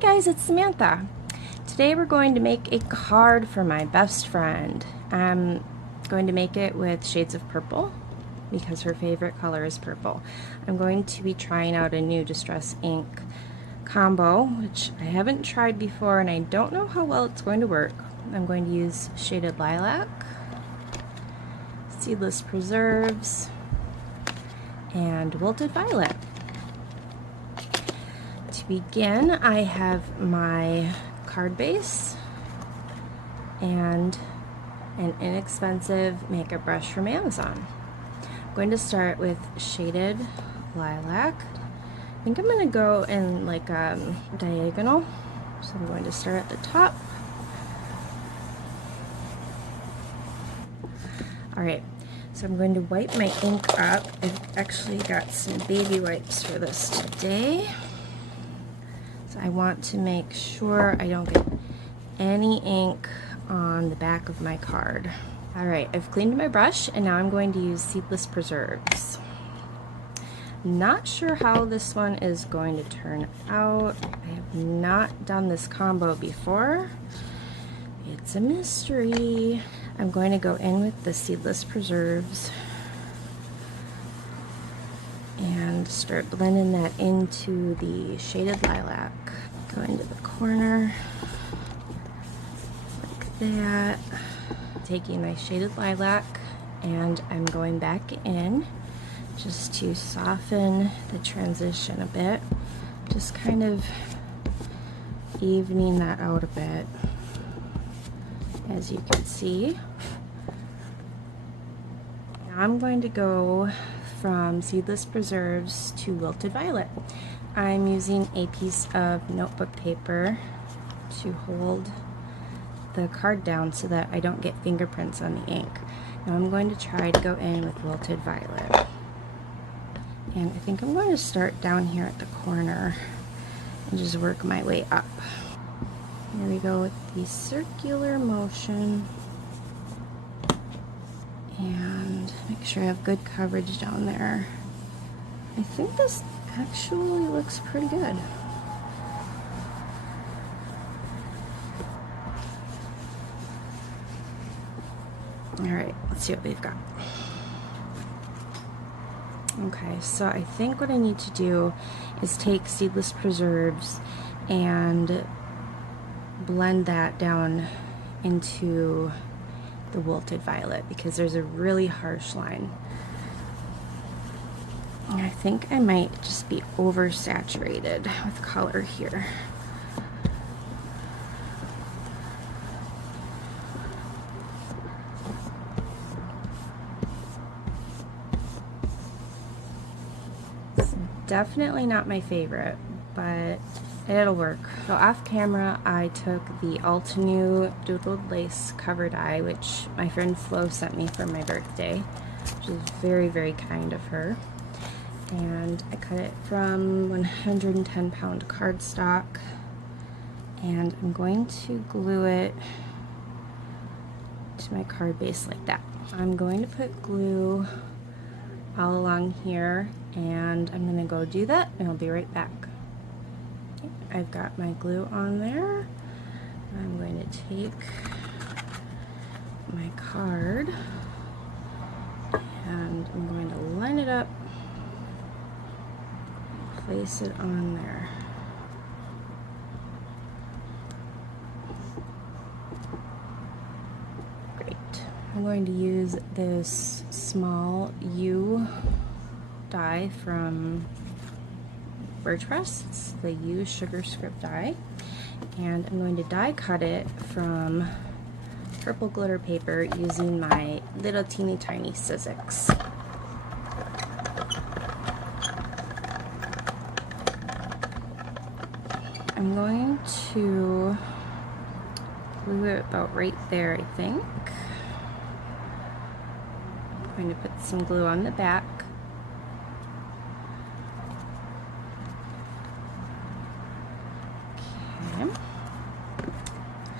Hi guys, it's Samantha. Today we're going to make a card for my best friend. I'm going to make it with shades of purple because her favorite color is purple. I'm going to be trying out a new Distress ink combo, which I haven't tried before and I don't know how well it's going to work. I'm going to use Shaded Lilac, Seedless Preserves, and Wilted Violet. To begin, I have my card base and an inexpensive makeup brush from Amazon. I'm going to start with Shaded Lilac. I think I'm going to go in like a diagonal. So I'm going to start at the top. Alright, so I'm going to wipe my ink up. I've actually got some baby wipes for this today. So I want to make sure I don't get any ink on the back of my card. Alright, I've cleaned my brush and now I'm going to use Seedless Preserves. Not sure how this one is going to turn out. I have not done this combo before. It's a mystery. I'm going to go in with the Seedless Preserves and start blending that into the Shaded Lilac. Go into the corner like that. Taking my Shaded Lilac and I'm going back in just to soften the transition a bit. Just kind of evening that out a bit, as you can see. Now I'm going to go from Seedless Preserves to Wilted Violet. I'm using a piece of notebook paper to hold the card down so that I don't get fingerprints on the ink. Now I'm going to try to go in with Wilted Violet. And I think I'm going to start down here at the corner and just work my way up. Here we go with the circular motion. And make sure I have good coverage down there. I think this actually looks pretty good. Alright, let's see what we've got. Okay, so I think what I need to do is take Seedless Preserves and blend that down into the Wilted Violet because there's a really harsh line. And I think I might just be oversaturated with color here. It's definitely not my favorite, but it'll work. So off camera, I took the Altenew Doodled Lace cover die, which my friend Flo sent me for my birthday, which is very, very kind of her. And I cut it from 110 pound cardstock, and I'm going to glue it to my card base like that. I'm going to put glue all along here, and I'm going to go do that, and I'll be right back. I've got my glue on there. I'm going to take my card and I'm going to line it up, place it on there. Great. I'm going to use this small U die from Birch Press. It's the U Sugar Script die, and I'm going to die cut it from purple glitter paper using my little teeny tiny Sizzix. I'm going to glue it about right there, I think. I'm going to put some glue on the back.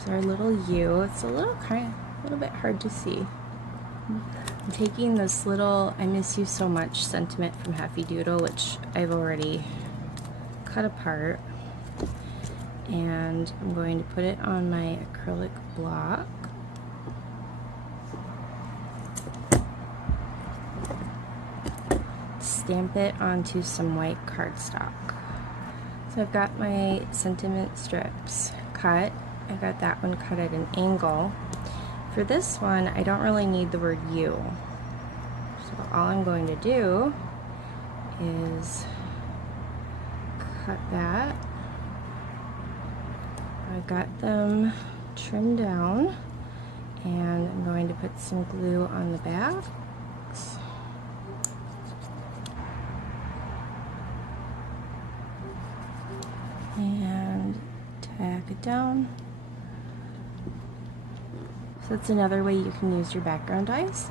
Our little U. It's a little bit hard to see. I'm taking this little I Miss You So Much sentiment from Happy Doodle, which I've already cut apart, and I'm going to put it on my acrylic block. Stamp it onto some white cardstock. So I've got my sentiment strips cut. I got that one cut at an angle. For this one, I don't really need the word you. So all I'm going to do is cut that. I've got them trimmed down, and I'm going to put some glue on the backs. And tack it down. So that's another way you can use your background dies.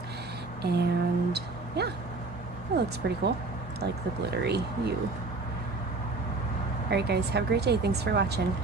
And yeah, it looks pretty cool. I like the glittery U. Alright guys, have a great day. Thanks for watching.